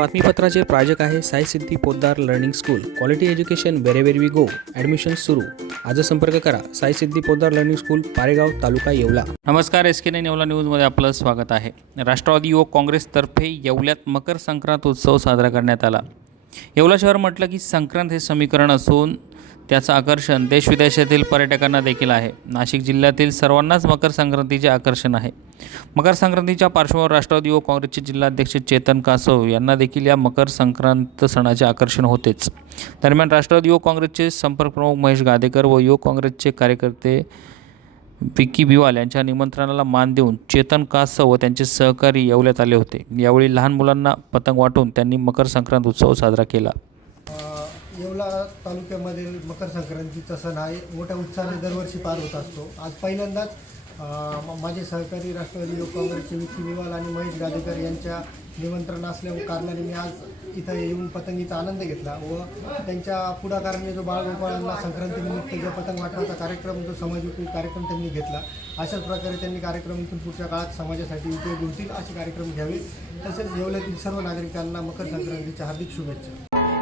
बातमीपत्राचे प्रायोजक आहे Sai Siddhi Poddar learning school. Quality education wherever we go admission सुरू. आज संपर्क करा. Sai Siddhi Poddar learning school Paregaon taluka Yeola. नमस्कार एस के नाईन येवला न्यूजमध्ये आपलं स्वागत आहे. राष्ट्रवादी युवक काँग्रेसतर्फे येवल्यात मकर संक्रांत उत्सव साजरा करण्यात आला. येवला शहर म्हटलं की संक्रांत हे समीकरण असून त्याचं आकर्षण देशविदेशातील पर्यटकांना देखील आहे. नाशिक जिल्ह्यातील सर्वांनाच मकर संक्रांतीचे आकर्षण आहे. मकर संक्रांतीच्या पार्श्वभूमीवर राष्ट्रवादी युवक काँग्रेसचे जिल्हाध्यक्ष चेतन कासव यांना देखील या मकर संक्रांत सणाचे आकर्षण होतेच. दरम्यान राष्ट्रवादी युवक काँग्रेसचे संपर्क प्रमुख महेश गादेकर व युवक काँग्रेसचे कार्यकर्ते विक्की बिवाल यांच्या निमंत्रणाला मान देऊन चेतन कासव व त्यांचे सहकारी येवल्यात आले होते. यावेळी लहान मुलांना पतंग वाटून त्यांनी मकर संक्रांत उत्सव साजरा केला. येवला तालुक्यामधील मकर संक्रांतीचा सण हा मोठ्या उत्साहाने दरवर्षी पार होत असतो. आज पहिल्यांदाच माझे सहकारी राष्ट्रवादी युवक काँग्रेसचे विकी निवाल आणि महेश गादेकर यांच्या निमंत्रण असल्या कारणाने मी आज इथं येऊन पतंगीचा आनंद घेतला व त्यांच्या पुढाकाराने जो बाळगोपाळांना संक्रांतीनिमित्त जो पतंग वाटण्याचा कार्यक्रम जो समाज कार्यक्रम त्यांनी घेतला अशाच प्रकारे त्यांनी कार्यक्रमातून पुढच्या काळात समाजासाठी उपयोगी होतील असे कार्यक्रम घ्यावे तसेच येवल्यातील सर्व नागरिकांना मकर संक्रांतीच्या हार्दिक शुभेच्छा.